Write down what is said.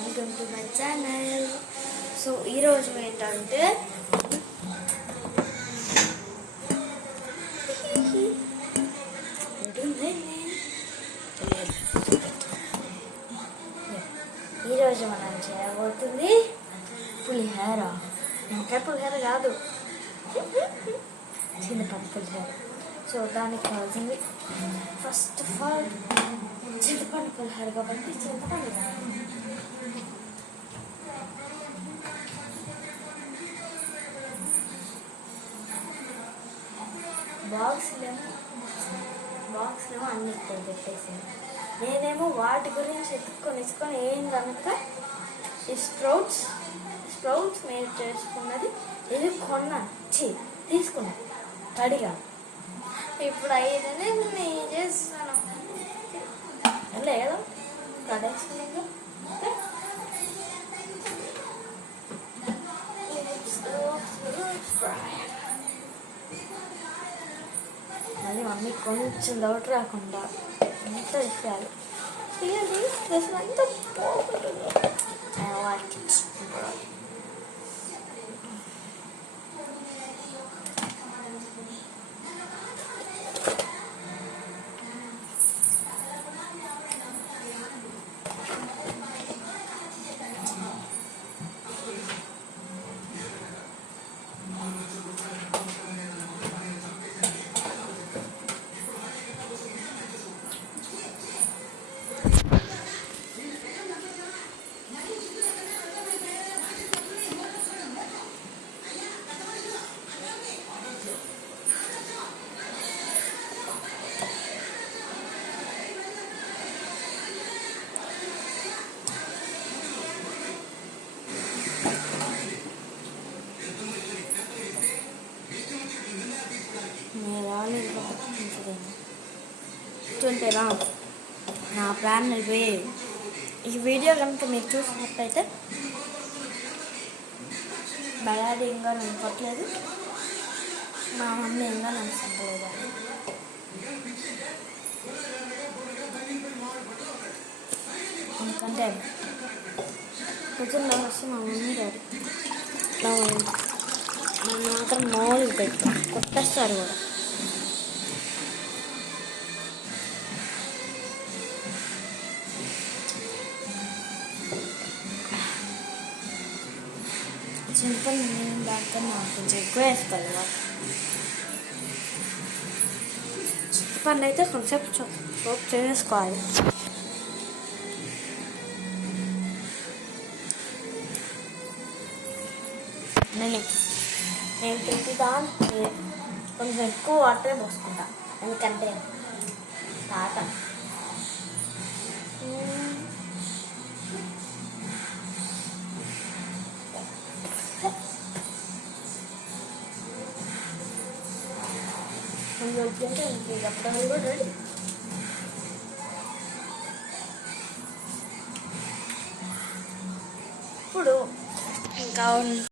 Welcome to my channel. So ఈరోజు ఏంటంటే ఈరోజు మనం చేయబోతుంది పులిహోర. ఇంకా పులిహోర కాదు, చింతపండు పులిహోర. సో దానికి కావాల్సింది ఫస్ట్ ఆఫ్ ఆల్ చింతపండు పులిహోర కాబట్టి చింతపండు బాక్స్లేమో అన్ని ఇక్కడ పెట్టేసాను. నేనేమో వాటి గురించి ఎత్తుకొని ఏం కనుక ఈ స్ప్రౌట్స్ మీరు చేసుకున్నది ఇది కొన్నాను, తీసుకున్నాను కడిగా. ఇప్పుడు అయ్యేదని నేను చేస్తాను లేదు కడేసుకున్నాను. మళ్ళీ మమ్మీ కొంచెం డౌట్ రాకుండా ఎంత ఇచ్చారు తీయండి, అసలు అంత పోతుంది. చూంటేనా నా ప్లాన్ అయిపోయి ఈ వీడియో కనుక మీరు చూసినట్టయితే మా డాడీ ఇంకా నన్ను కొట్టలేదు, మా మమ్మీ ఇంకా నన్ను చంపలేదు. ఎందుకంటే కూర్చుని వస్తే మా మమ్మీ డాడీ నన్ను మాత్రం మౌలికి పెట్టి కొట్టేస్తారు కూడా. చింతపండు నేను దాంతో నాకు కొంచెం ఎక్కువ వేసుకోవాలి. చింతపండు అయితే కొంచెం సోప్ చేసుకోవాలి. నేను తింటే దానికి కొంచెం ఎక్కువ వాటరే పోసుకుంటా, ఎందుకంటే తాత ఇప్పుడు ఇంకా